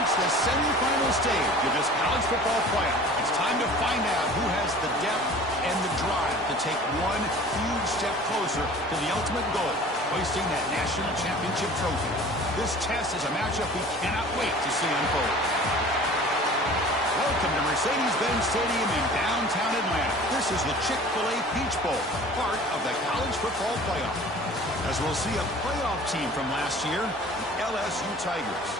reached the semifinal stage of this college football playoff. It's time to find out who has the depth and the drive to take one huge step closer to the ultimate goal, hoisting that national championship trophy. This test is a matchup we cannot wait to see unfold. Welcome to Mercedes-Benz Stadium in downtown Atlanta. This is the Chick-fil-A Peach Bowl, part of the college football playoff. As we'll see a playoff team from last year, the LSU Tigers,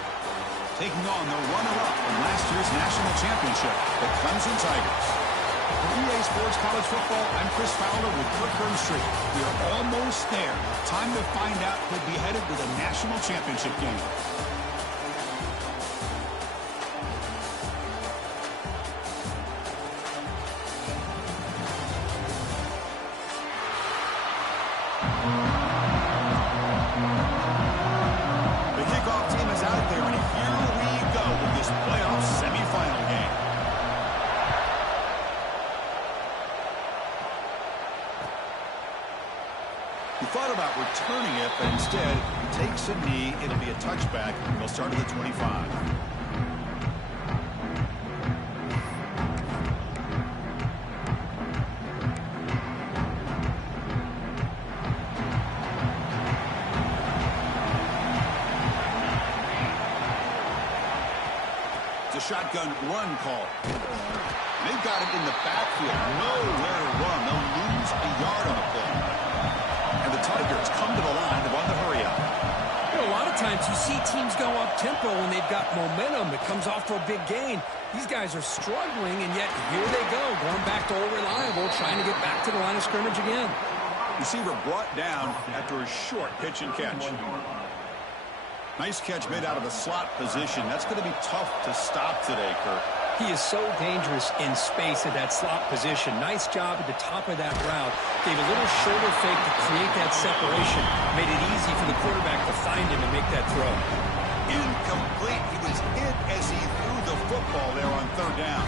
taking on the runner-up from last year's national championship, the Clemson Tigers. For EA Sports College Football, I'm Chris Fowler with Kirk Herbstreit. We are almost there. Time to find out who'll be headed to the national championship game. The kickoff team is out there, and here we go with this playoff semifinal game. He thought about returning it, but instead he takes a knee. It'll be a touchback. He'll start at the 25. It's a shotgun run call. They've got it in the backfield. Nowhere to run. They'll lose a yard on the play. And the Tigers come to the line to run the hurry up. You know, a lot of times you see teams go up-tempo when they've got momentum. It comes off for a big gain. These guys are struggling, and yet here they go, going back to old reliable, trying to get back to the line of scrimmage again. Receiver brought down after a short pitch and catch. Nice catch made out of the slot position. That's going to be tough to stop today, Kirk. He is so dangerous in space at that slot position. Nice job at the top of that route. Gave a little shoulder fake to create that separation. Made it easy for the quarterback to find him and make that throw. Incomplete. He was hit as he threw the football there on third down.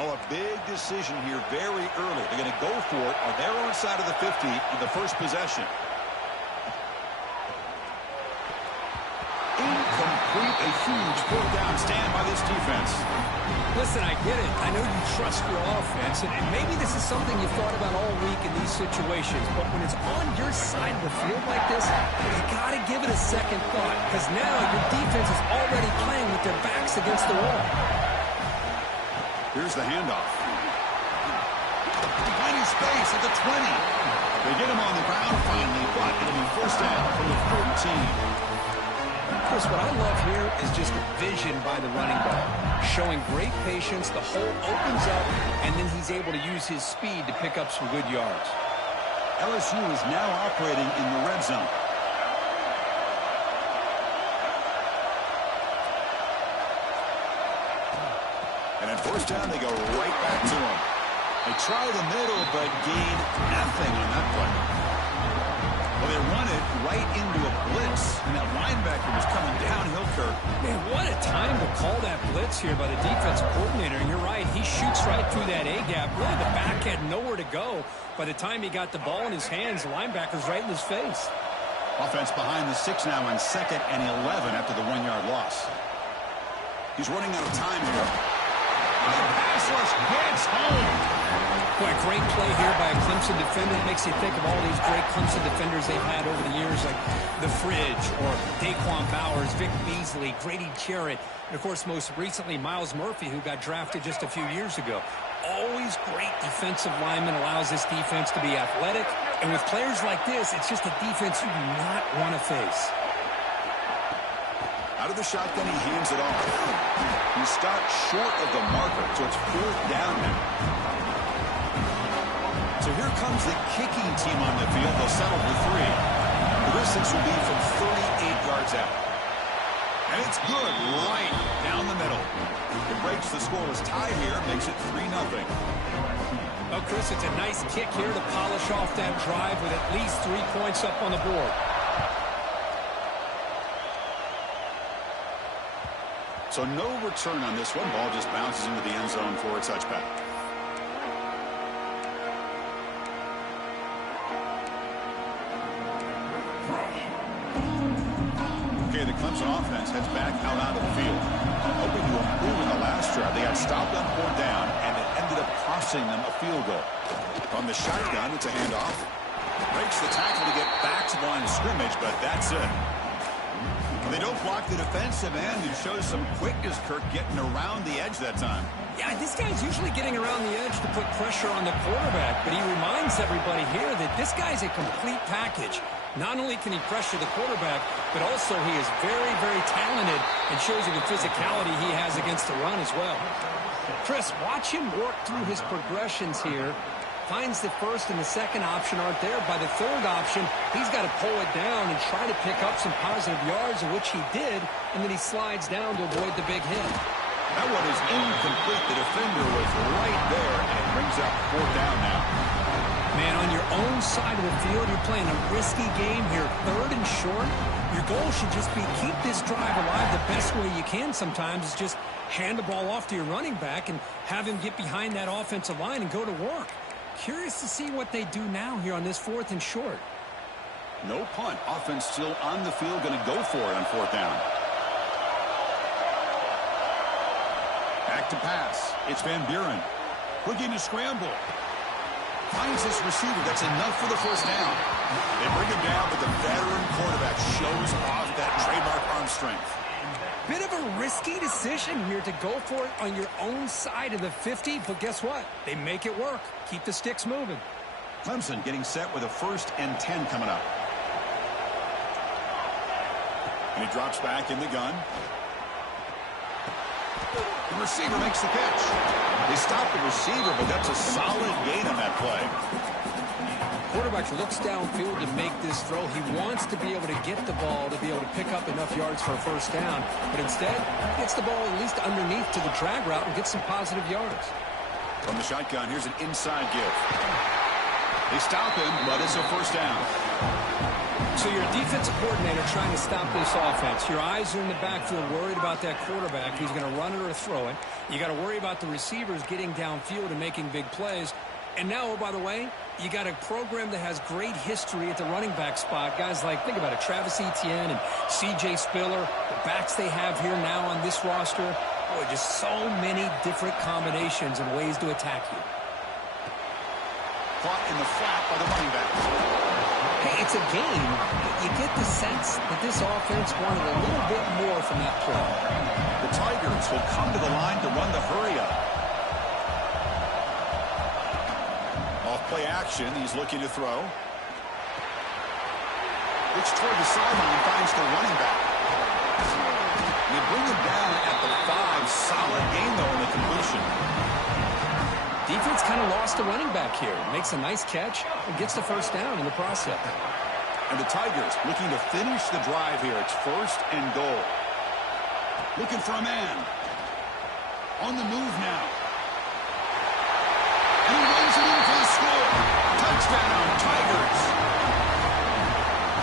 Oh, a big decision here very early. They're going to go for it on their own side of the 50 in the first possession. Incomplete. A huge fourth down stand by this defense. Listen, I get it. I know you trust your offense, and maybe this is something you thought about all week in these situations, but when it's on your side of the field like this, you got to give it a second thought, because now your defense is already playing with their backs against the wall. Here's the handoff. Finding space at the 20. They get him on the ground finally, but it'll be first down from the 14. Chris, what I love here is just the vision by the running back. Showing great patience, the hole opens up, and then he's able to use his speed to pick up some good yards. LSU is now operating in the red zone. And at first down, they go right back to him. They try the middle, but gain nothing on that play. Well, they run it right into a blitz, and that linebacker was coming downhill, Kirk. Man, what a time to call that blitz here by the defensive coordinator. And you're right, he shoots right through that A-gap. Really, the back had nowhere to go. By the time he got the ball in his hands, the linebacker's right in his face. Offense behind the 6 now on 2nd and 11 after the 1-yard loss. He's running out of time here. The pass rush gets home. Boy, a great play here by a Clemson defender. It makes you think of all these great Clemson defenders they've had over the years, like The Fridge or Daquan Bowers, Vic Beasley, Grady Jarrett, and, of course, most recently, Myles Murphy, who got drafted just a few years ago. Always great defensive lineman, allows this defense to be athletic. And with players like this, it's just a defense you do not want to face. Out of the shotgun, he hands it off. He stopped short of the marker, so it's fourth down now. So here comes the kicking team on the field. They'll settle for 3. The distance will be from 38 yards out. And it's good right down the middle. It breaks the scoreless tie here, makes it 3-0. Well, Chris, it's a nice kick here to polish off that drive with at least 3 points up on the board. So no return on this one. Ball just bounces into the end zone for a touchback. Okay, the Clemson offense heads back out onto the field. Hoping to improve in the last drive. They got stopped on 4th down, and it ended up costing them a field goal. From the shotgun, it's a handoff. Breaks the tackle to get back to the line of scrimmage, but that's it. They don't block the defensive end and shows some quickness, Kirk, getting around the edge that time. Yeah, this guy's usually getting around the edge to put pressure on the quarterback, but he reminds everybody here that this guy's a complete package. Not only can he pressure the quarterback, but also he is very, very talented and shows you the physicality he has against the run as well. Chris, watch him work through his progressions here. Finds the first and the second option aren't there. By the third option, he's got to pull it down and try to pick up some positive yards, which he did, and then he slides down to avoid the big hit. That one is incomplete. The defender was right there, and it brings up 4th down now. Man, on your own side of the field, you're playing a risky game here. 3rd and short. Your goal should just be keep this drive alive the best way you can sometimes is just hand the ball off to your running back and have him get behind that offensive line and go to work. Curious to see what they do now here on this 4th and short. No punt. Offense still on the field, going to go for it on 4th down. Back to pass. It's Van Buren. Looking to scramble. Finds this receiver. That's enough for the 1st down. They bring him down, but the veteran quarterback shows off that trademark arm strength. Bit of a risky decision here to go for it on your own side of the 50, but guess what? They make it work. Keep the sticks moving. Clemson getting set with a 1st and 10 coming up. And he drops back in the gun. The receiver makes the catch. They stop the receiver, but that's a solid gain on that play. Quarterback looks downfield to make this throw. He wants to be able to get the ball to be able to pick up enough yards for a 1st down, but instead gets the ball at least underneath to the drag route and gets some positive yards. From the shotgun, here's an inside give. They stop him, but it's a 1st down. So you're a defensive coordinator trying to stop this offense. Your eyes are in the backfield, worried about that quarterback who's going to run it or throw it. You got to worry about the receivers getting downfield and making big plays. And now, oh, by the way, you got a program that has great history at the running back spot. Guys like, think about it, Travis Etienne and C.J. Spiller, the backs they have here now on this roster. Boy, just so many different combinations and ways to attack you. Caught in the flat by the running back. Hey, it's a game, but you get the sense that this offense wanted a little bit more from that play. The Tigers will come to the line to run the hurry-up. Play action. He's looking to throw. Looks toward the sideline, finds the running back. And they bring him down at the 5. Solid gain, though, in the completion. Defense kind of lost the running back here. Makes a nice catch and gets the 1st down in the process. And the Tigers looking to finish the drive here. It's 1st and goal. Looking for a man. On the move now. And he runs it in for the score. Touchdown, Tigers.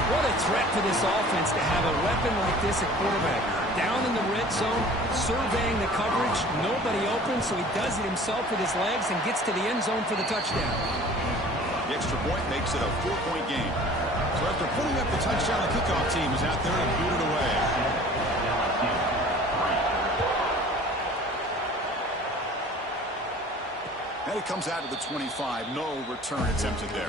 What a threat for this offense to have a weapon like this at quarterback. Down in the red zone, surveying the coverage. Nobody open, so he does it himself with his legs and gets to the end zone for the touchdown. The extra point makes it a 4-point game. So after putting up the touchdown, the kickoff team is out there and boot it away. And it comes out to the 25. No return attempted there.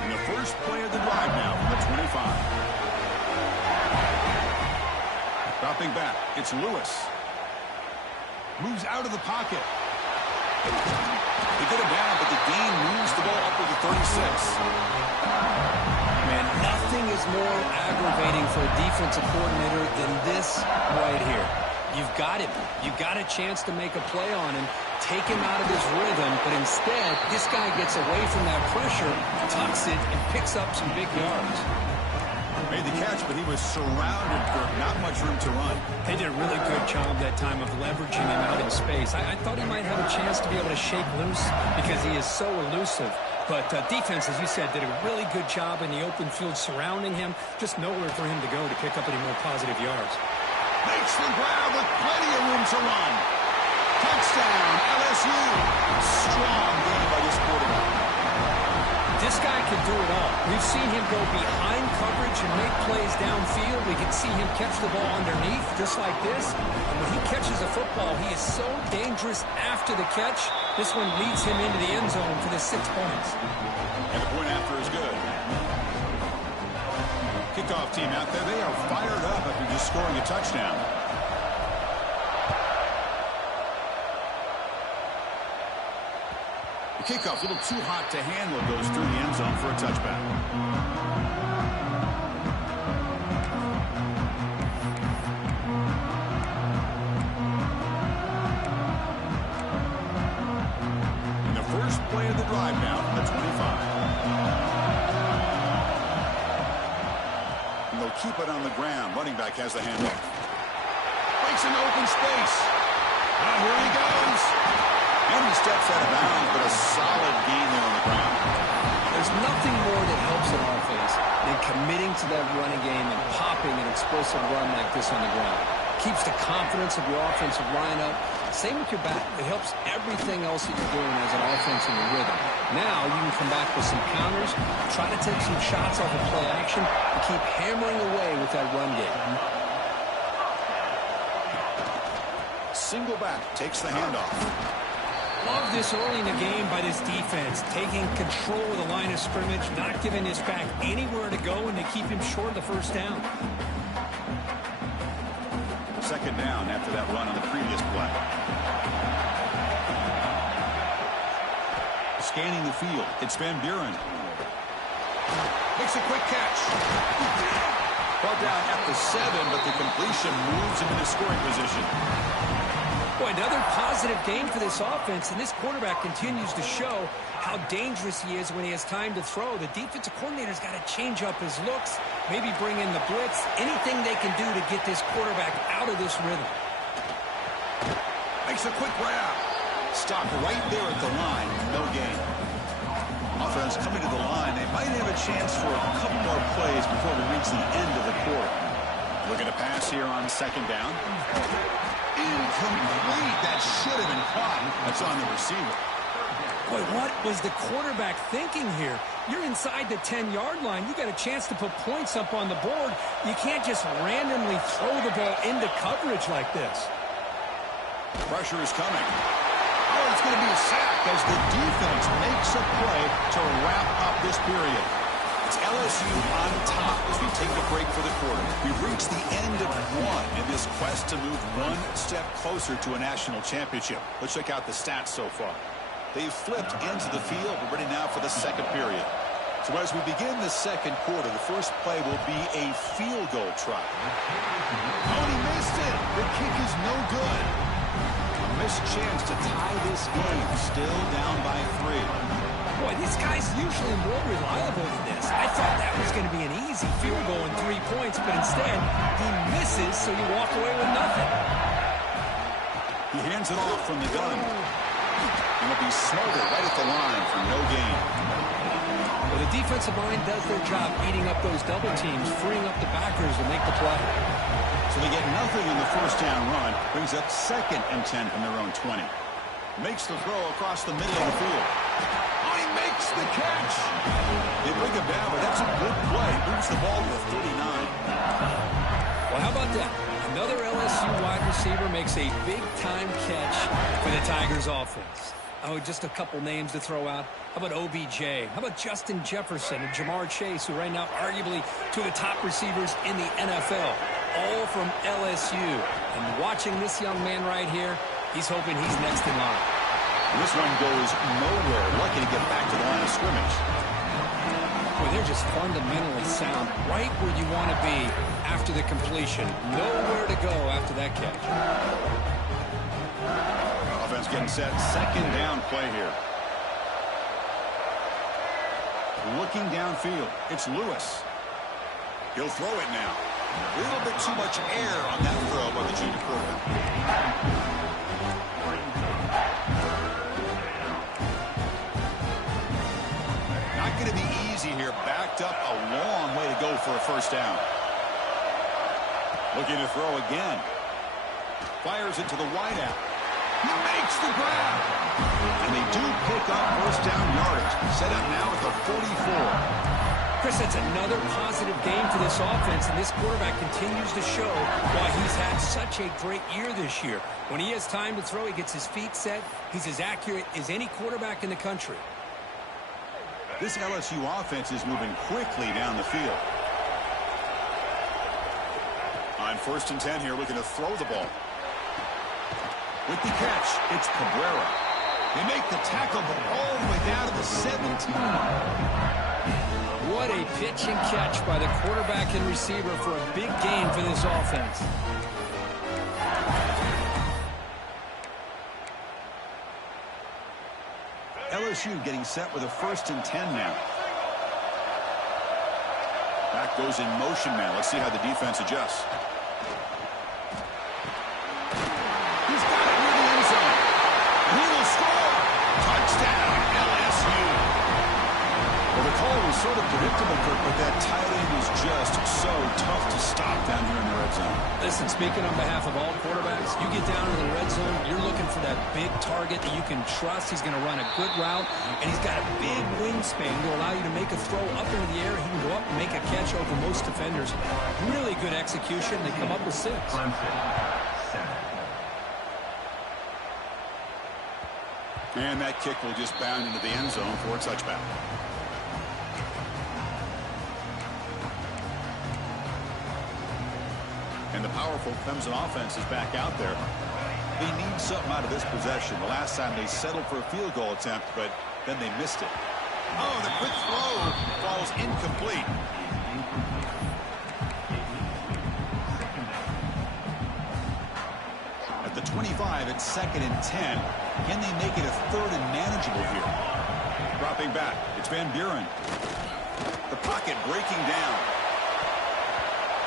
And the first play of the drive now from the 25. Dropping back. It's Lewis. Moves out of the pocket. They get him down, but the gain moves the ball up to the 36. Man, nothing is more aggravating for a defensive coordinator than this right here. You've got him. You've got a chance to make a play on him, take him out of his rhythm, but instead, this guy gets away from that pressure, tucks it, and picks up some big yards. Made the catch, but he was surrounded for not much room to run. They did a really good job that time of leveraging him out in space. I thought he might have a chance to be able to shake loose because he is so elusive. But defense, as you said, did a really good job in the open field surrounding him. Just nowhere for him to go to pick up any more positive yards. Makes the grab with plenty of room to run. Touchdown, LSU. Strong game by this quarterback. This guy could do it all. We've seen him go behind coverage and make plays downfield. We can see him catch the ball underneath, just like this. And when he catches a football, he is so dangerous after the catch. This one leads him into the end zone for the 6 points. And the point after is good. Kickoff team out there, they are fired up after just scoring a touchdown. The kickoff a little too hot to handle, goes through the end zone for a touchback. And the first play of the drive now from the 25. Keep it on the ground. Running back has the handoff. Breaks into open space. Now here he goes. And he steps out of bounds, but a solid gain there on the ground. There's nothing more that helps an offense than committing to that running game and popping an explosive run like this on the ground. Keeps the confidence of your offensive line up. Same with your back. It helps everything else that you're doing as an offense in your rhythm. Now you can come back with some counters, try to take some shots off of play action, and keep hammering away with that run game. Single back takes the handoff. Love this early in the game by this defense, taking control of the line of scrimmage, not giving his back anywhere to go, and they keep him short of the first down. Second down after that run on the previous play. Scanning the field, it's Van Buren. Makes a quick catch. Brought down at the 7, but the completion moves him into scoring position. Boy, another positive game for this offense, and this quarterback continues to show how dangerous he is when he has time to throw. The defensive coordinator's got to change up his looks, maybe bring in the blitz, anything they can do to get this quarterback out of this rhythm. Makes a quick grab. Stopped right there at the line. No gain. Offense coming to the line. They might have a chance for a couple more plays before we reach the end of the quarter. Looking to pass here on second down. Incomplete. That should have been caught. That's on the receiver. Boy, what was the quarterback thinking here? You're inside the 10-yard line. You got a chance to put points up on the board. You can't just randomly throw the ball into coverage like this. Pressure is coming. Oh, it's going to be a sack as the defense makes a play to wrap up this period. It's LSU on top as we take a break for the quarter. We've reached the end of one in this quest to move one step closer to a national championship. Let's check out the stats so far. They've flipped ends of the field. We're ready now for the second period. So as we begin the second quarter, the first play will be a field goal try. Oh, and he missed it. The kick is no good. A missed chance to tie this game. Still down by 3. Boy, this guy's usually more reliable than this. I thought that was going to be an easy field goal and 3 points, but instead, he misses, so you walk away with nothing. He hands it off from the gun. And it'll be smothered right at the line for no gain. Well, the defensive line does their job eating up those double teams, freeing up the backers to make the play. So they get nothing on the first down run. Brings up 2nd and 10 from their own 20. Makes the throw across the middle of the field. Makes the catch. They bring him down, but that's a good play. Moves the ball to the 39. Well, how about that? Another LSU wide receiver makes a big-time catch for the Tigers offense. Oh, just a couple names to throw out. How about OBJ? How about Justin Jefferson and Jamar Chase, who right now arguably two of the top receivers in the NFL, all from LSU. And watching this young man right here, he's hoping he's next in line. And this one goes nowhere. Lucky to get back to the line of scrimmage. Well, they're just fundamentally sound, right where you want to be after the completion. Nowhere to go after that catch. Offense getting set. Second down play here. Looking downfield. It's Lewis. He'll throw it now. A little bit too much air on that throw by the junior quarterback. Going to be easy here. Backed up a long way to go for a first down. Looking to throw again. Fires it to the wideout. He makes the grab. And they do pick up first down yardage. Set up now at the 44. Chris, that's another positive game for this offense, and this quarterback continues to show why he's had such a great year this year. When he has time to throw, he gets his feet set. He's as accurate as any quarterback in the country. This LSU offense is moving quickly down the field. On 1st and 10 here, looking to throw the ball. With the catch, it's Cabrera. They make the tackle, but all the way down to the 17. What a pitch and catch by the quarterback and receiver for a big gain for this offense. LSU getting set with a 1st and 10 now. Back goes in motion now. Let's see how the defense adjusts. He's got it near the end zone. And he will score. Touchdown, LSU. Well, the call was sort of predictable, Kirk, but that tight end is just so tough to stop down here in the red zone. Listen, speaking on behalf of all quarterbacks, you get down to the red zone, you're looking for that big target that you can trust. He's going to run a good route, and he's got a big wingspan to allow you to make a throw up into the air. He can go up and make a catch over most defenders. Really good execution. They come up with 6. And that kick will just bound into the end zone for a touchback. And the powerful Clemson offense is back out there. They need something out of this possession. The last time they settled for a field goal attempt, but then they missed it. Oh, the quick throw falls incomplete. At the 25, it's 2nd and 10. Can they make it a 3rd and manageable here? Dropping back, it's Van Buren. The pocket breaking down.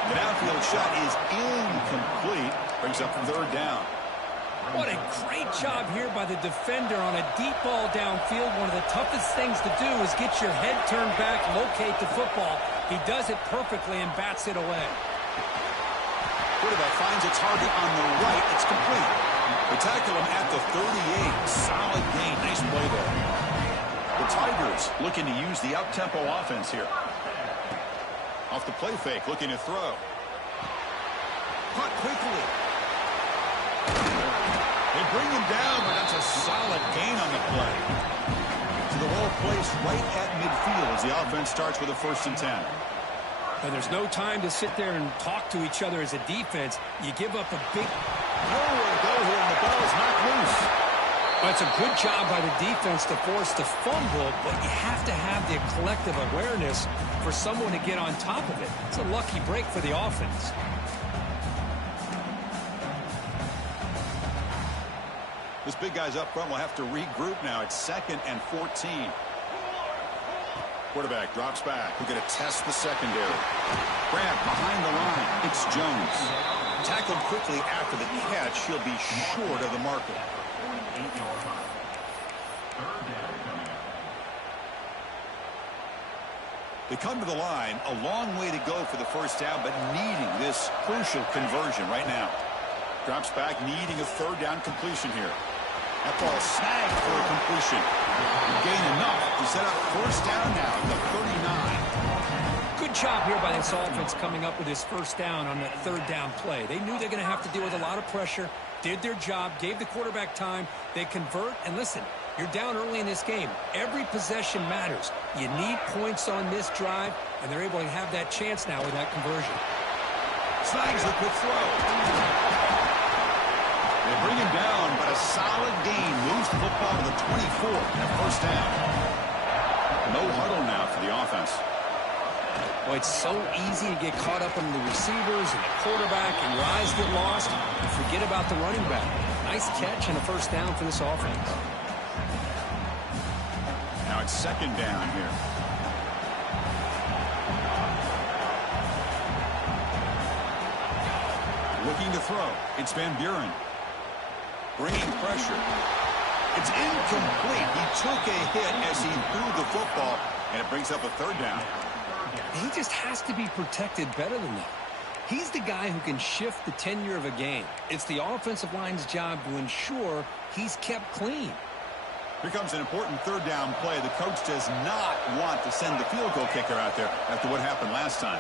The downfield shot is incomplete. Brings up 3rd down. What a great job here by the defender on a deep ball downfield. One of the toughest things to do is get your head turned back, locate the football. He does it perfectly and bats it away. Quarterback finds a target on the right. It's complete. They tackle him at the 38. Solid gain. Nice play there. The Tigers looking to use the up-tempo offense here. Off the play fake, looking to throw. Caught quickly. They bring him down, but that's a solid gain on the play. To the ball placed right at midfield as the offense starts with a 1st and 10. And there's no time to sit there and talk to each other as a defense. You give up a big... Nowhere to go here, and the ball is knocked loose. That's a good job by the defense to force the fumble, but you have to have the collective awareness for someone to get on top of it. It's a lucky break for the offense. This big guy's up front will have to regroup now. It's 2nd and 14. Quarterback drops back. We're going to test the secondary. Grab behind the line. It's Jones. Tackled quickly after the catch. He'll be short of the marker. They come to the line. A long way to go for the 1st down, but needing this crucial conversion right now. Drops back, needing a 3rd down completion here. That ball snagged for a completion. Gain enough to set up 1st down now at the 39. Good job here by this offense coming up with his 1st down on that 3rd down play. They knew they're going to have to deal with a lot of pressure, did their job, gave the quarterback time. They convert, and listen, you're down early in this game. Every possession matters. You need points on this drive, and they're able to have that chance now with that conversion. Snags the quick throw. They bring him down, but a solid gain moves the football to the 24 at 1st down. No huddle now for the offense. Well, it's so easy to get caught up in the receivers and the quarterback, and your eyes get lost. You forget about the running back. Nice catch and a 1st down for this offense. Now it's 2nd down here. Looking to throw. It's Van Buren. Bringing pressure. It's incomplete. He took a hit as he threw the football, and it brings up a 3rd down. He just has to be protected better than that. He's the guy who can shift the tenure of a game. It's the offensive line's job to ensure he's kept clean. Here comes an important third down play. The coach does not want to send the field goal kicker out there after what happened last time.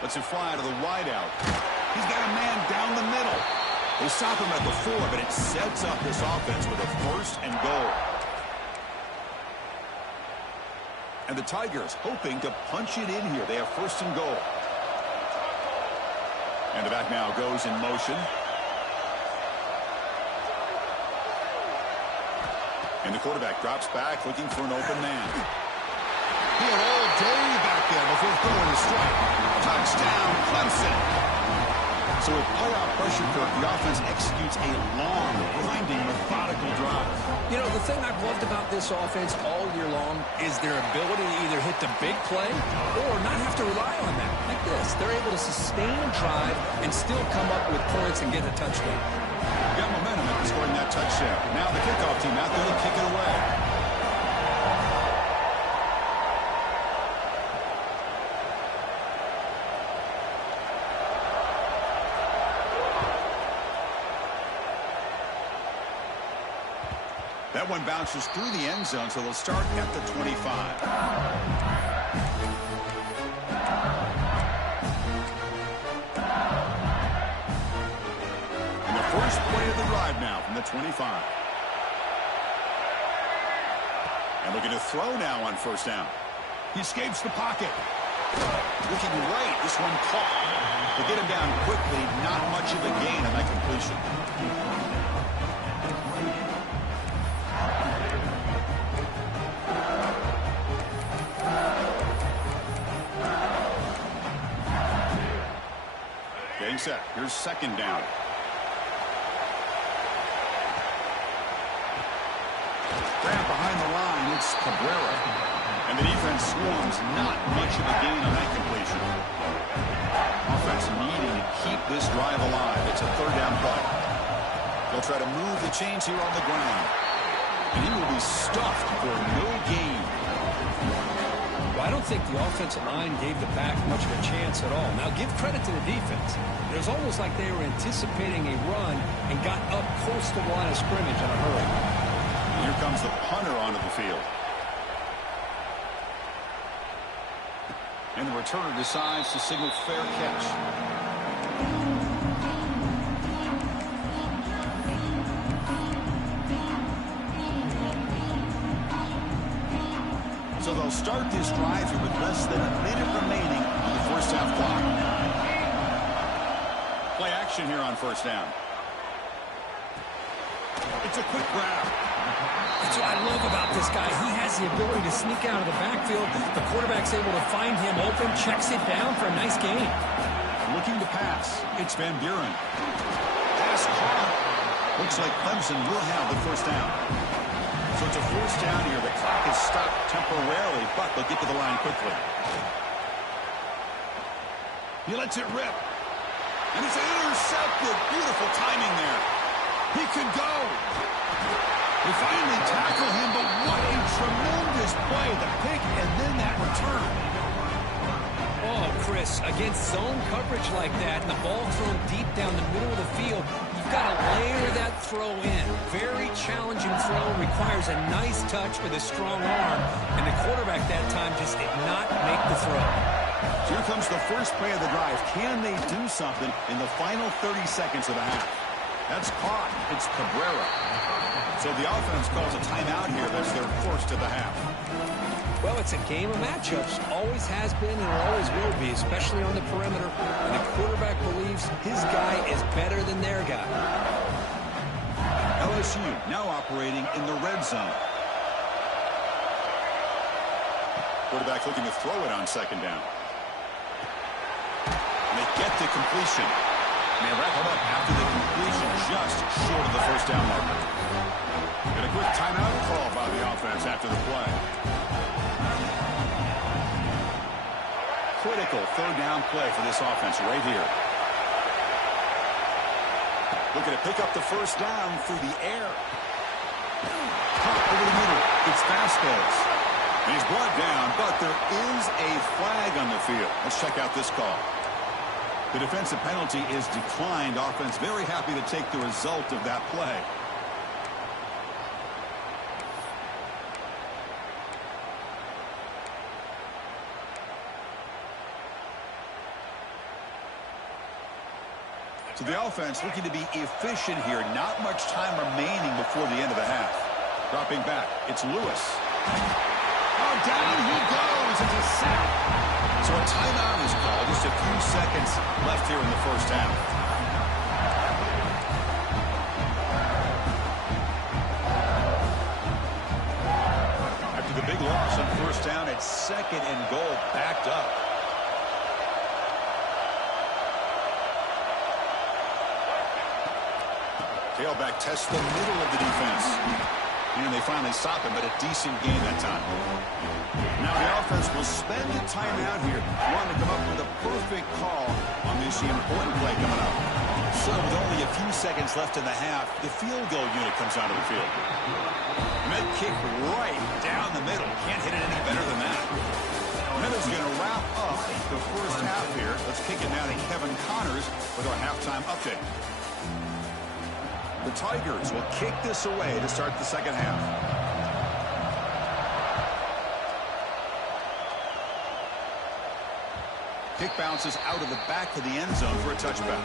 Let's it fly to the wideout. He's got a man down the middle. They stop him at the 4, but it sets up this offense with a first and goal. And the Tigers hoping to punch it in here. They have first and goal. And the back now goes in motion. And the quarterback drops back looking for an open man. He had all day back there before throwing the strike. Touchdown, Clemson. So with playoff pressure, Kirk, the offense executes a long, grinding, methodical drive. You know, the thing I've loved about this offense all year long is their ability to either hit the big play or not have to rely on that. Like this, they're able to sustain a drive and still come up with points and get a touchdown. Got momentum after scoring that touchdown. Now the kickoff team out there to kick it away. That one bounces through the end zone, so they'll start at the 25. And the first play of the drive now from the 25. And looking to throw now on first down. He escapes the pocket. Looking right, this one caught. They get him down quickly, not much of a gain on that completion. Getting set. Here's second down. Grab behind the line. It's Cabrera. And the defense swarms. Not much of a gain on that completion. Offense needing to keep this drive alive. It's a third down play. They'll try to move the chains here on the ground. And he will be stuffed for no gain. Well, I don't think the offensive line gave the back much of a chance at all. Now, give credit to the defense. It was almost like they were anticipating a run and got up close to the line of scrimmage in a hurry. Here comes the punter onto the field. And the returner decides to signal fair catch. So they'll start this drive here with less than a minute remaining on the first half clock. Play action here on first down. It's a quick grab. That's what I love about this guy. He has the ability to sneak out of the backfield. The quarterback's able to find him open, checks it down for a nice gain. Looking to pass. It's Van Buren. Pass caught. Looks like Clemson will have the first down. So it's a first down here. The clock is stopped temporarily, but they'll get to the line quickly. He lets it rip. And it's intercepted. Beautiful timing there. He could go. They finally tackle him, but what a tremendous play. The pick and then that return. Oh, Chris, against zone coverage like that, and the ball thrown deep down the middle of the field, you've got to layer that throw in. Very challenging throw, requires a nice touch with a strong arm, and the quarterback that time just did not make the throw. So here comes the first play of the drive. Can they do something in the final 30 seconds of the half? That's caught. It's Cabrera. So the offense calls a timeout here. That's their first of the half. Well, it's a game of matchups. Always has been and always will be, especially on the perimeter. And the quarterback believes his guy is better than their guy. LSU now operating in the red zone. Quarterback looking to throw it on second down. And they get the completion. And they wrap it up after the completion just short of the first down marker. And a quick timeout call by the offense after the play. Critical third down play for this offense right here. Looking to pick up the first down through the air. Caught over the middle. It's Vasquez. And he's brought down, but there is a flag on the field. Let's check out this call. The defensive penalty is declined. Offense very happy to take the result of that play. So the offense looking to be efficient here. Not much time remaining before the end of the half. Dropping back, it's Lewis. Oh, down he goes. It's a sack. So a timeout is called. Just a few seconds left here in the first half. After the big loss on first down, it's 2nd and goal, backed up. Tailback tests the middle of the defense. And they finally stop him, but a decent game that time. Now the offense will spend a timeout here. Wanting to come up with a perfect call on this important play coming up. So with only a few seconds left in the half, the field goal unit comes onto the field. And that kick right down the middle. Can't hit it any better than that. Miller's going to wrap up the first half here. Let's kick it now to Kevin Connors with our halftime update. The Tigers will kick this away to start the second half. Kick bounces out of the back of the end zone for a touchback.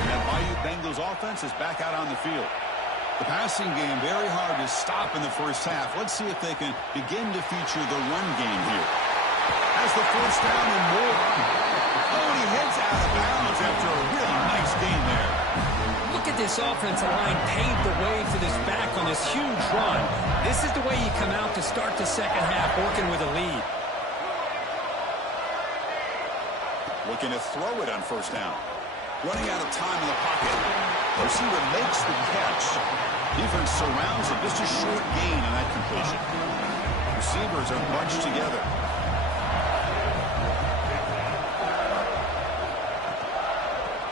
And that Bayou Bengals offense is back out on the field. The passing game very hard to stop in the first half. Let's see if they can begin to feature the run game here. Has the first down and more. Oh, and he heads out of bounds after a really nice gain there. Look at this offensive line paved the way for this back on this huge run. This is the way you come out to start the second half, working with a lead. Looking to throw it on first down. Running out of time in the pocket. Receiver makes the catch. Defense surrounds him. Just a short gain on that completion. Receivers are bunched together.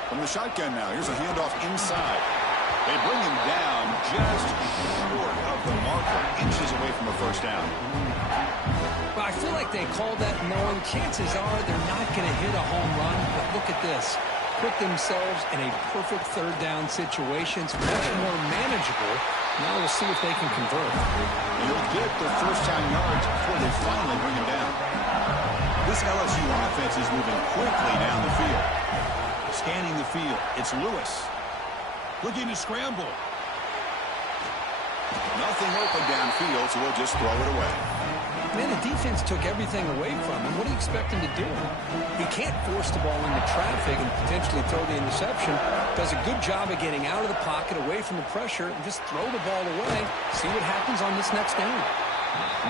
From the shotgun now. Here's a handoff inside. They bring him down just short of the marker. Inches away from a first down. Well, I feel like they called that knowing chances are they're not going to hit a home run. But look at this. Put themselves in a perfect third down situation. It's much more manageable. Now we'll see if they can convert. You'll get the first down yards before they finally bring him down. This LSU offense is moving quickly down the field. Scanning the field, it's Lewis. Looking to scramble. Nothing open downfield, so we'll just throw it away. Man, the defense took everything away from him. What do you expect him to do? He can't force the ball into traffic and potentially throw the interception. Does a good job of getting out of the pocket, away from the pressure, and just throw the ball away. See what happens on this next down.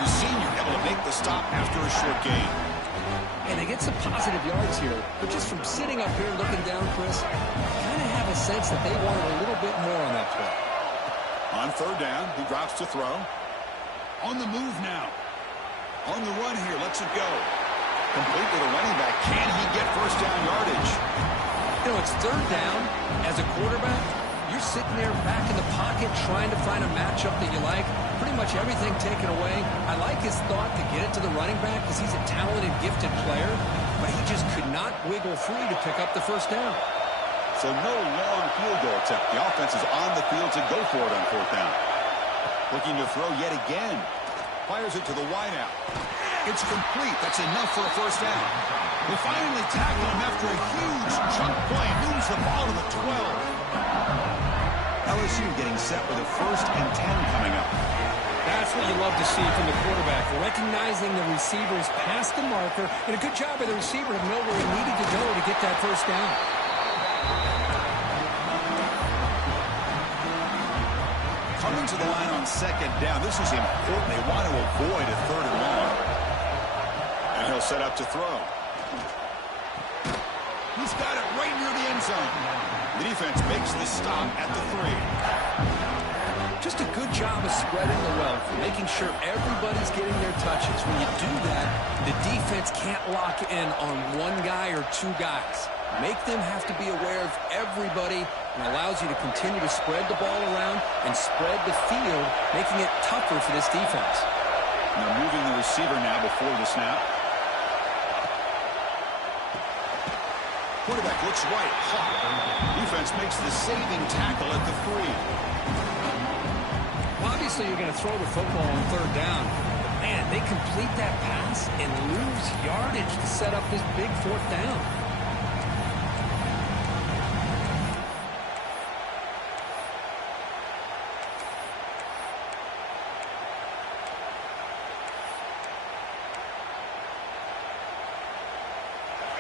The senior able to make the stop after a short gain. And they get some positive yards here. But just from sitting up here looking down, Chris, I kind of have a sense that they wanted a little bit more on that play. On third down, he drops to throw. On the move now. On the run here, lets it go. Complete with a running back. Can he get first down yardage? You know, it's third down. As a quarterback, you're sitting there back in the pocket trying to find a matchup that you like. Pretty much everything taken away. I like his thought to get it to the running back because he's a talented, gifted player. But he just could not wiggle free to pick up the first down. So no long field goal attempt. The offense is on the field to go for it on fourth down. Looking to throw yet again. Fires it to the wideout. It's complete. That's enough for a first down. They finally tackle him after a huge chunk play. Moves the ball to the 12. LSU getting set with a 1st and 10 coming up. That's what you love to see from the quarterback. Recognizing the receivers past the marker. And a good job by the receiver to know where he needed to go to get that first down. Coming to the line on second down. This is important. They want to avoid a third and long. And he'll set up to throw. He's got it right near the end zone. The defense makes the stop at the 3. Just a good job of spreading the wealth, making sure everybody's getting their touches. When you do that, the defense can't lock in on one guy or two guys. Make them have to be aware of everybody, and allows you to continue to spread the ball around and spread the field, making it tougher for this defense. Now moving the receiver now before the snap. Quarterback looks right, hot. Defense makes the saving tackle at the 3. Obviously, you're going to throw the football on third down. Man, they complete that pass and lose yardage to set up this big fourth down.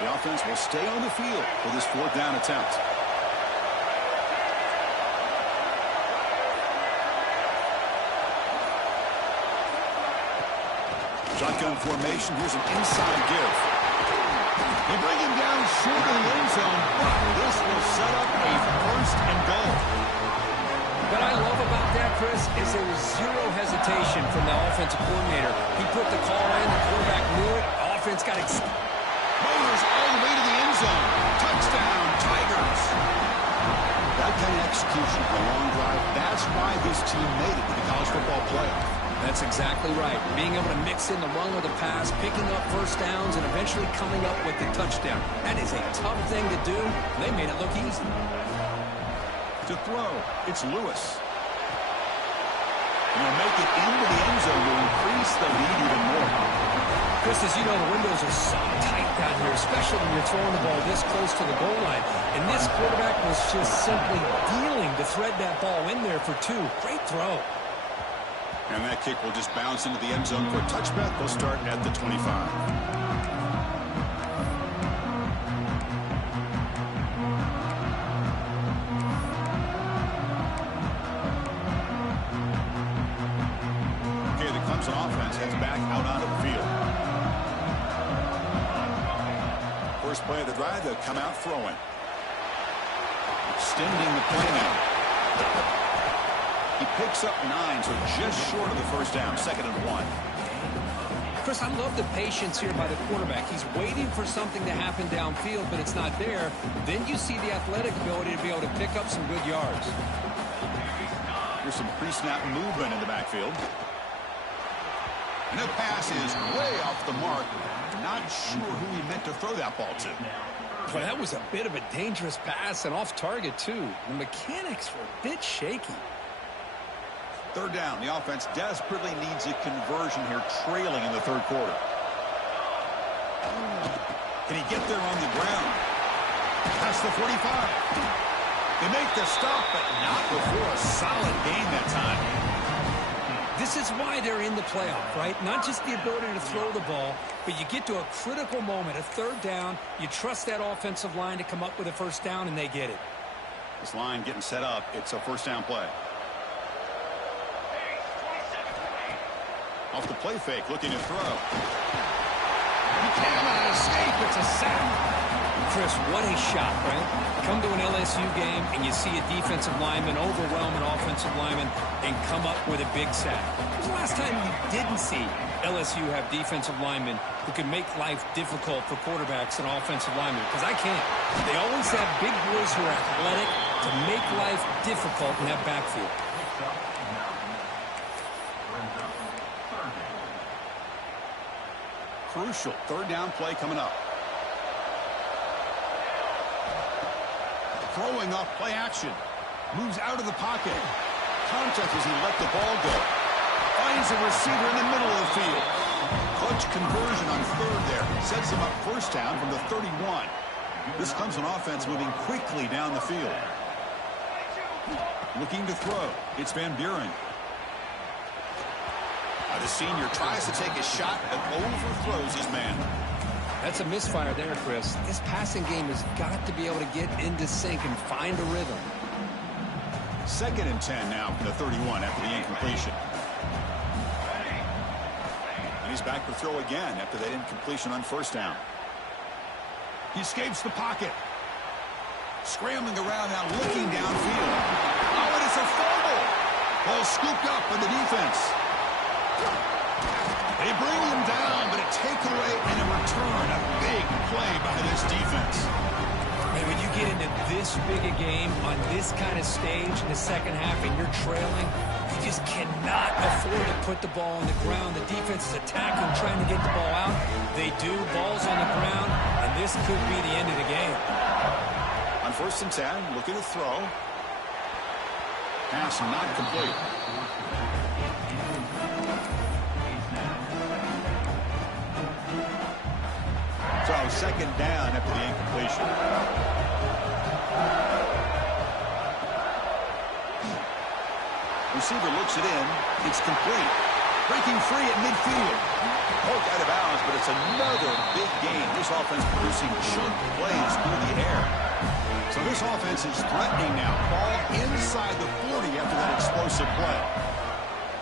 The offense will stay on the field for this fourth down attempt. Shotgun formation. Here's an inside give. They bring him down short of the end zone, but this will set up a first and goal. What I love about that, Chris, is there was zero hesitation from the offensive coordinator. He put the call in, the quarterback knew it, offense got excited. Motors all the way to the end zone. Touchdown, Tigers. That kind of execution for a long drive, that's why this team made it to the college football playoff. That's exactly right. Being able to mix in the run with the pass, picking up first downs, and eventually coming up with the touchdown. That is a tough thing to do. They made it look easy. To throw, it's Lewis. And he'll make it into the end zone to increase the lead even more. Chris, as you know, the windows are so tight down here, especially when you're throwing the ball this close to the goal line. And this quarterback was just simply dealing to thread that ball in there for two. Great throw. And that kick will just bounce into the end zone for a touchback. They'll start at the 25. Okay, the Clemson offense heads back out onto the field. First play of the drive, they'll come out throwing. Extending the play now. He picks up 9, so just short of the first down, 2nd and 1. Chris, I love the patience here by the quarterback. He's waiting for something to happen downfield, but it's not there. Then you see the athletic ability to be able to pick up some good yards. Here's some pre-snap movement in the backfield. And the pass is way off the mark. Not sure who he meant to throw that ball to. But that was a bit of a dangerous pass and off target, too. The mechanics were a bit shaky. Third down. The offense desperately needs a conversion here, trailing in the third quarter. Can he get there on the ground? Past the 45. They make the stop, but not before a solid gain that time. This is why they're in the playoff, right? Not just the ability to throw the ball, but you get to a critical moment, a third down. You trust that offensive line to come up with a first down, and they get it. This line getting set up. It's a first down play. Off the play fake, looking to throw. He cannot escape. It's a sack. Chris, what a shot, right? Come to an LSU game and you see a defensive lineman overwhelm an offensive lineman and come up with a big sack. When was the last time you didn't see LSU have defensive linemen who can make life difficult for quarterbacks and offensive linemen? Because I can't. They always have big boys who are athletic to make life difficult in that backfield. Crucial third down play coming up. Throwing off play action. Moves out of the pocket. Contact as he let the ball go. Finds a receiver in the middle of the field. Clutch conversion on third there. Sets him up first down from the 31. This comes an offense moving quickly down the field. Looking to throw. It's Van Buren. The senior tries to take a shot and overthrows his man. That's a misfire there, Chris. This passing game has got to be able to get into sync and find a rhythm. 2nd and 10 now from the 31 after the incompletion. And he's back to throw again after that incompletion on first down. He escapes the pocket. Scrambling around now, looking downfield. Oh, and it's a fumble. Ball scooped up by the defense. They bring him down, but a takeaway and a return. A big play by this defense. Man, when you get into this big a game on this kind of stage in the second half and you're trailing, you just cannot afford to put the ball on the ground. The defense is attacking, trying to get the ball out. They do. Ball's on the ground, and this could be the end of the game. On 1st and 10, looking to throw. Pass not complete. now second down after the incompletion. Receiver looks it in. It's complete. Breaking free at midfield. Poked out of bounds, but it's another big gain. This offense producing chunk plays through the air. So this offense is threatening now. Ball inside the 40 after that explosive play.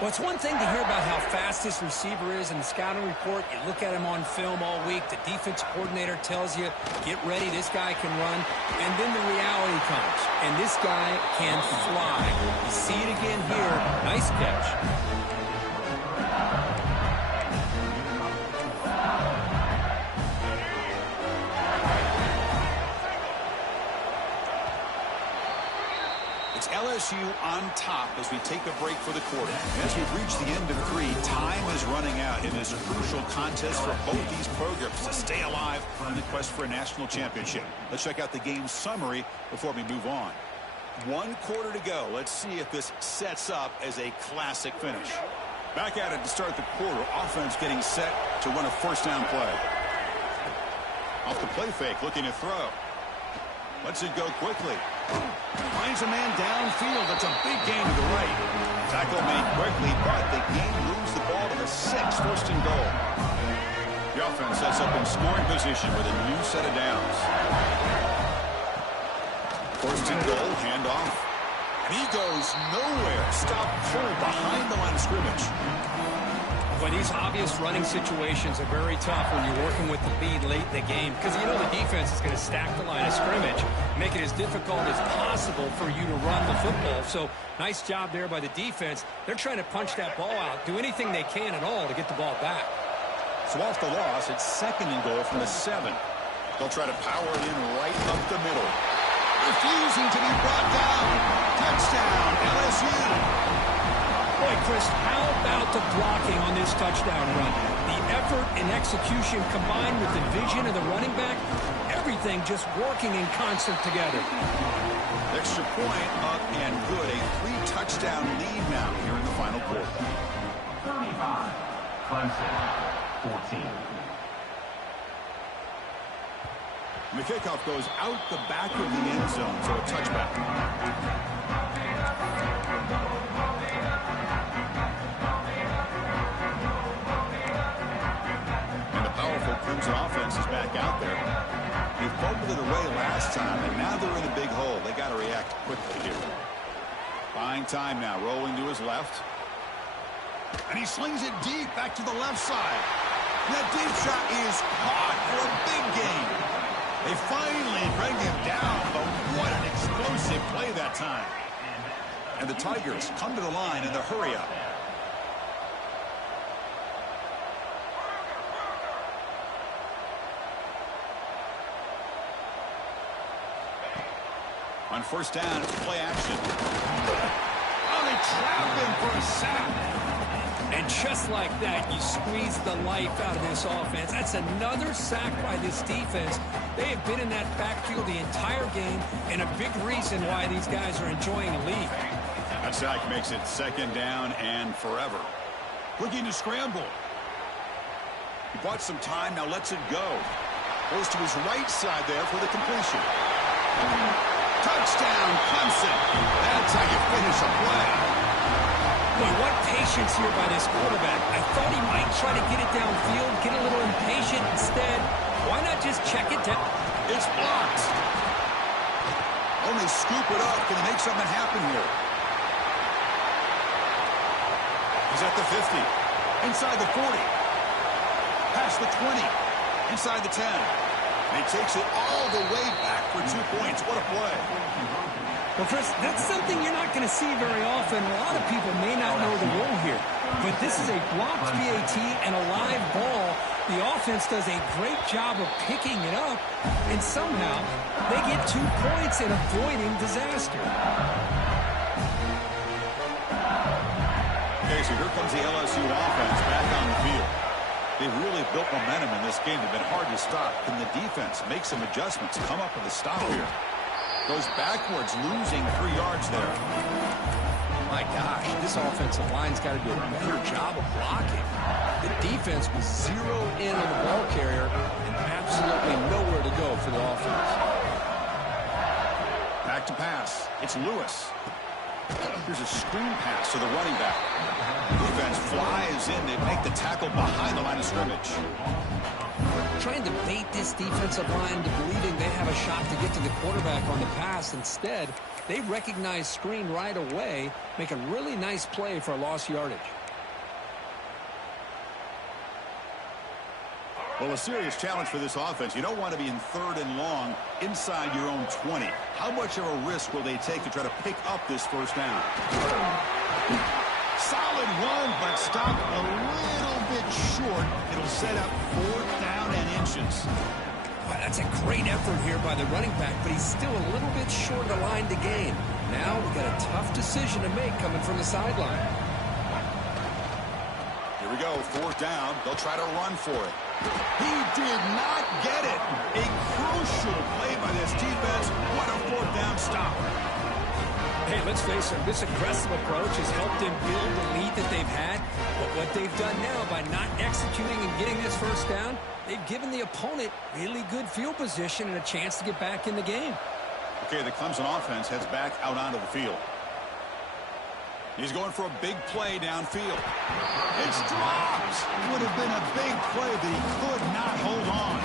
Well, it's one thing to hear about how fast this receiver is in the scouting report. You look at him on film all week. The defense coordinator tells you, get ready, this guy can run. And then the reality comes, and this guy can fly. You see it again here. Nice catch. LSU on top as we take a break for the quarter. As we've reached the end of 3, time is running out in this crucial contest for both these programs to stay alive in the quest for a national championship. Let's check out the game summary before we move on. 1 quarter to go. Let's see if this sets up as a classic finish. Back at it to start the quarter. Offense getting set to run a first down play. Off the play fake, looking to throw. Lets it go quickly. Finds a man downfield. That's a big gain to the right. Tackle made quickly, but the game moves the ball to the 6, first and goal. The offense sets up in scoring position with a new set of downs. First and goal, handoff. And he goes nowhere. Stop cold behind the line of scrimmage. Well, these obvious running situations are very tough when you're working with the lead late in the game because you know the defense is going to stack the line of scrimmage, make it as difficult as possible for you to run the football. So nice job there by the defense. They're trying to punch that ball out, do anything they can at all to get the ball back. So off the loss, it's second and goal from the 7. They'll try to power it in right up the middle. Refusing to be brought down. Touchdown, LSU. Boy, Chris, how about the blocking on this touchdown run? The effort and execution combined with the vision of the running back, everything just working in concert together. Extra point up and good. A 3-touchdown lead now here in the final quarter. 35, Clemson, 14. The kickoff goes out the back of the end zone, so a touchback. Crimson offense is back out there. They fumbled it away last time, and now they're in a big hole. They got to react quickly here. Buying time now, rolling to his left. And he slings it deep back to the left side. And that deep shot is caught for a big gain. They finally bring him down, but what an explosive play that time. And the Tigers come to the line in the hurry-up. On first down, it's play action. Oh, they trap him for a sack. And just like that, you squeeze the life out of this offense. That's another sack by this defense. They have been in that backfield the entire game, and a big reason why these guys are enjoying a lead. That sack makes it second down and forever. Looking to scramble. He bought some time, now lets it go. Goes to his right side there for the completion. Touchdown, Clemson. That's how you finish a play. Boy, what patience here by this quarterback. I thought he might try to get it downfield, get a little impatient. Instead, why not just check it down? It's blocked. Only scoop it up. Can he make something happen here? He's at the 50. Inside the 40. Past the 20. Inside the 10. And he takes it all the way back for 2 points. What a play. Well, Chris, that's something you're not going to see very often. A lot of people may not know the rule here. But this is a blocked PAT and a live ball. The offense does a great job of picking it up. And somehow, they get 2 points in avoiding disaster. Okay, so here comes the LSU offense back on the field. They've really built momentum in this game. They've been hard to stop. Can the defense make some adjustments, come up with a stop here? Goes backwards, losing 3 yards there. My gosh, this offensive line's got to do a better job of blocking. The defense was zeroed in on the ball carrier and absolutely nowhere to go for the offense. Back to pass. It's Lewis. Here's a screen pass to the running back. Defense flies in to make the tackle behind the line of scrimmage. Trying to bait this defensive line into believing they have a shot to get to the quarterback on the pass. Instead, they recognize screen right away, make a really nice play for a lost yardage. Well, a serious challenge for this offense. You don't want to be in 3rd and long inside your own 20. How much of a risk will they take to try to pick up this first down? Solid run, but stopped a little bit short. It'll set up 4th down and inches. Wow, that's a great effort here by the running back, but he's still a little bit short of the line to gain. Now we've got a tough decision to make coming from the sideline. Here we go, 4th down. They'll try to run for it. He did not get it. A crucial play by this defense. What a 4th down stop. Hey, let's face it, this aggressive approach has helped them build the lead that they've had. But what they've done now by not executing and getting this first down, they've given the opponent really good field position and a chance to get back in the game. Okay, the Clemson offense heads back out onto the field. He's going for a big play downfield. It's dropped. Would have been a big play, but he could not hold on.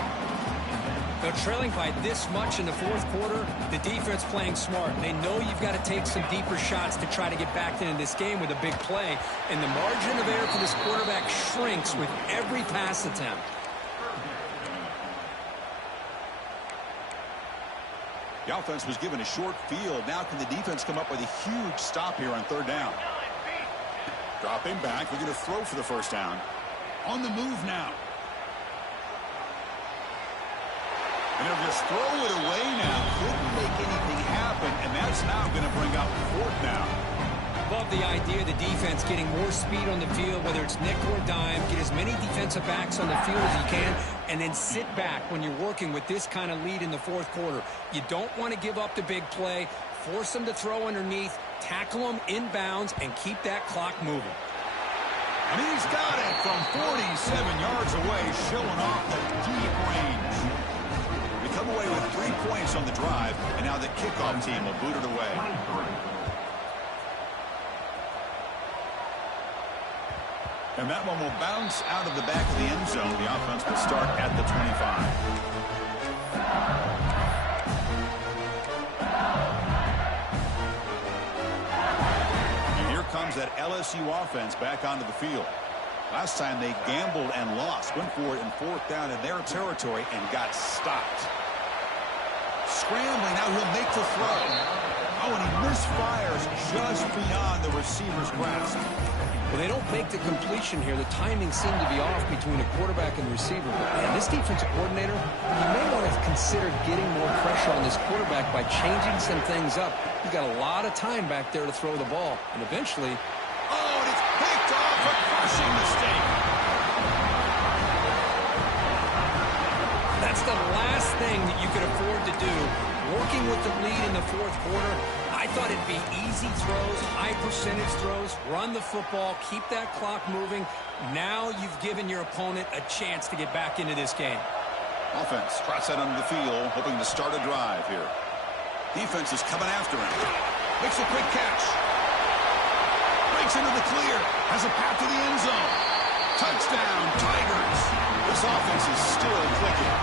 They're trailing by this much in the 4th quarter. The defense playing smart. They know you've got to take some deeper shots to try to get back into this game with a big play. And the margin of error for this quarterback shrinks with every pass attempt. The offense was given a short field. Now can the defense come up with a huge stop here on 3rd down? Dropping back. We're going to throw for the first down. On the move now. And they'll just throw it away now. Couldn't make anything happen, and that's now going to bring up 4th down. Love the idea of the defense getting more speed on the field, whether it's nickel or dime, get as many defensive backs on the field as you can, and then sit back when you're working with this kind of lead in the 4th quarter. You don't want to give up the big play, force them to throw underneath, tackle them inbounds, and keep that clock moving. And he's got it from 47 yards away, showing off the deep range. We come away with 3 points on the drive, and now the kickoff team will boot it away. And that one will bounce out of the back of the end zone. The offense will start at the 25. And here comes that LSU offense back onto the field. Last time they gambled and lost. Went for it in 4th down in their territory and got stopped. Scrambling, now he'll make the throw. Oh, and he misfires just beyond the receiver's grasp. Well, they don't make the completion here. The timing seemed to be off between a quarterback and receiver. But, man, this defensive coordinator, he may want to consider getting more pressure on this quarterback by changing some things up. He's got a lot of time back there to throw the ball. And eventually... Oh, and it's picked off, a crushing mistake. That's the last thing that you could afford to do. Working with the lead in the 4th quarter, I thought it'd be easy throws, high percentage throws, run the football, keep that clock moving. Now you've given your opponent a chance to get back into this game. Offense trots out onto the field, hoping to start a drive here. Defense is coming after him. Makes a quick catch. Breaks into the clear. Has a path to the end zone. Touchdown, Tigers. This offense is still clicking.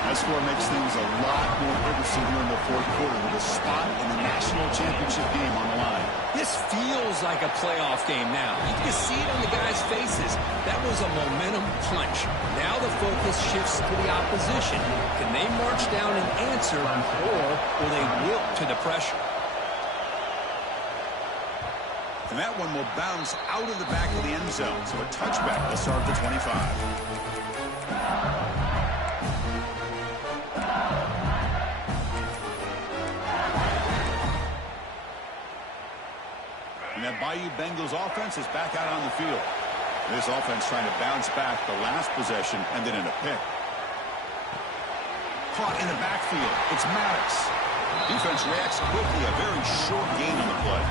That score makes things a lot more interesting here in the 4th quarter with a spot in the national championship game on the line. This feels like a playoff game now. You can see it on the guys' faces. That was a momentum punch. Now the focus shifts to the opposition. Can they march down and answer, or will they wilt to the pressure? And that one will bounce out of the back of the end zone. So a touchback will start at the 25. And that Bayou Bengals offense is back out on the field. This offense trying to bounce back the last possession and then in a pick. Caught in the backfield. It's Maddox. Defense reacts quickly. A very short gain on the play.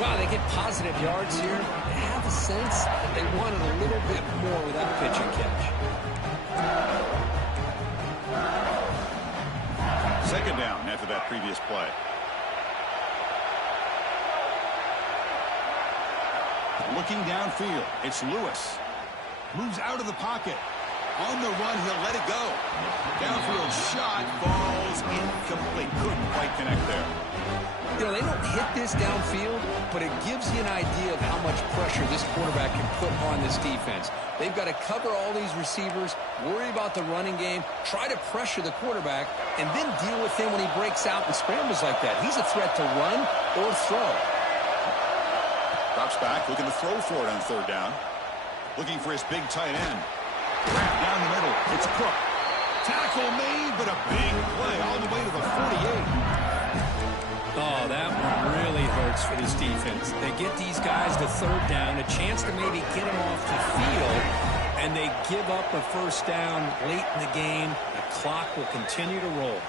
Well, they get positive yards here. I have a sense that they wanted a little bit more with that pitch and catch. Second down after that previous play. Looking downfield, it's Lewis. Moves out of the pocket. On the run, he'll let it go. Downfield shot falls incomplete. Couldn't quite connect there. You know, they don't hit this downfield, but it gives you an idea of how much pressure this quarterback can put on this defense. They've got to cover all these receivers, worry about the running game, try to pressure the quarterback, and then deal with him when he breaks out and scrambles like that. He's a threat to run or throw. Drops back, looking to throw for it on third down. Looking for his big tight end. Wrap down the middle. It's Cook. Tackle made, but a big play all the way to the 48. Oh, that one really hurts for this defense. They get these guys to third down, a chance to maybe get them off the field, and they give up a first down late in the game. The clock will continue to roll.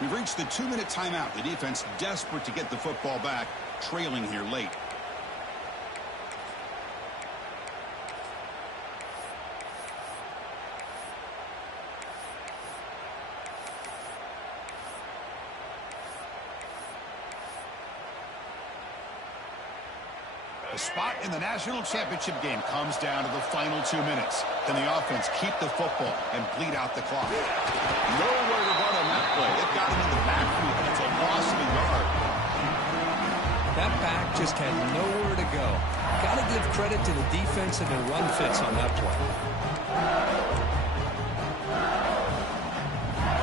We've reached the 2-minute timeout. The defense desperate to get the football back, trailing here late. The spot in the national championship game comes down to the final 2 minutes. Can the offense keep the football and bleed out the clock? Nowhere to run on that play. They've got him in the backfield. It's a loss of a yard. That back just had nowhere to go. Got to give credit to the defensive and run fits on that play.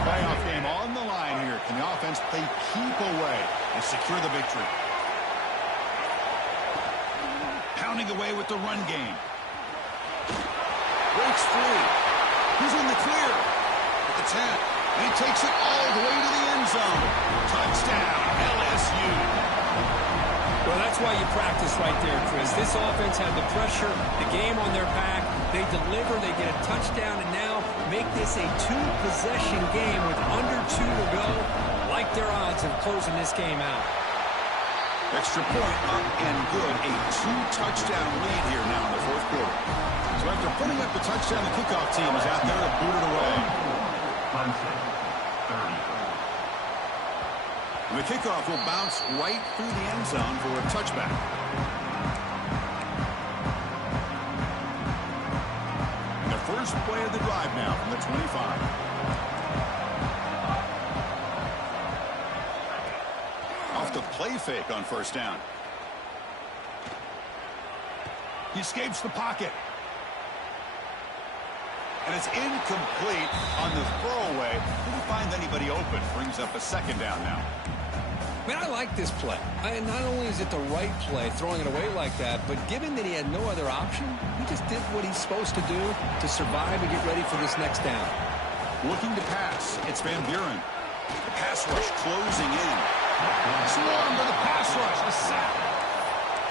Playoff game on the line here. Can the offense play keep away and secure the victory? Pounding away with the run game. Breaks free. He's in the clear. At the 10. And he takes it all the way to the end zone. Touchdown, LSU. Well, that's why you practice right there, Chris. This offense had the pressure, the game on their back. They deliver, they get a touchdown, and now make this a two-possession game with under 2 to go. Like their odds of closing this game out. Extra point up and good. A 2-touchdown lead here now in the fourth quarter. So after putting up the touchdown, the kickoff team is out there to boot it away. Clemson, 30. And the kickoff will bounce right through the end zone for a touchback. And the first play of the drive now from the 25. Off the play fake on first down. He escapes the pocket. And it's incomplete on the throwaway. Didn't find anybody open. Brings up a second down now. Man, I like this play. Not only is it the right play, throwing it away like that, but given that he had no other option, he just did what he's supposed to do to survive and get ready for this next down. Looking to pass. It's Van Buren. The pass rush closing in. Swarm to the pass rush. A sack.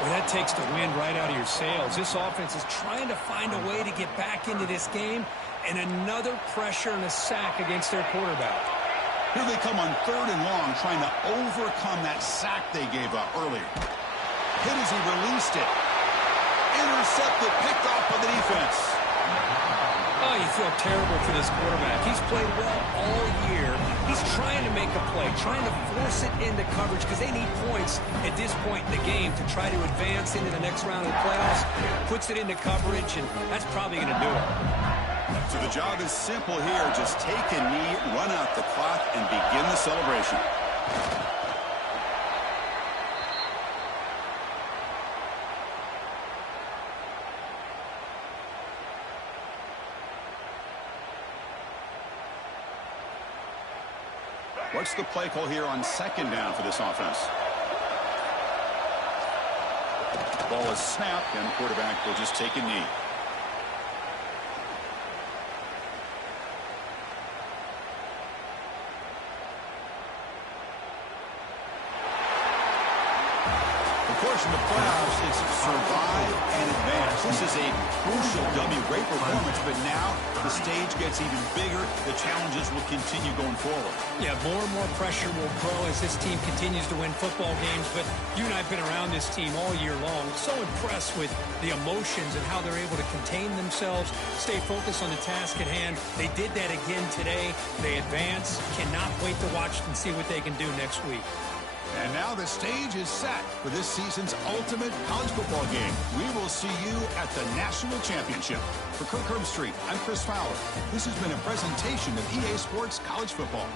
Well, that takes the wind right out of your sails. This offense is trying to find a way to get back into this game, and another pressure and a sack against their quarterback. Here they come on third and long, trying to overcome that sack they gave up earlier. Hit as he released it. Intercepted, picked off by the defense. Oh, you feel terrible for this quarterback. He's played well all year. He's trying to make a play, trying to force it into coverage because they need points at this point in the game to try to advance into the next round of the playoffs. Puts it into coverage, and that's probably going to do it. So the job is simple here. Just take a knee, run out the clock, and begin the celebration. What's the play call here on second down for this offense? Ball is snapped, and the quarterback will just take a knee. push in the playoffs is survive and advance. This is a crucial W. Great performance, but now the stage gets even bigger. The challenges will continue going forward. Yeah, more and more pressure will grow as this team continues to win football games, but you and I have been around this team all year long. So impressed with the emotions and how they're able to contain themselves, stay focused on the task at hand. They did that again today. They advance. Cannot wait to watch and see what they can do next week. And now the stage is set for this season's ultimate college football game. We will see you at the National Championship. For Kirk Herbstreit, I'm Chris Fowler. This has been a presentation of EA Sports College Football.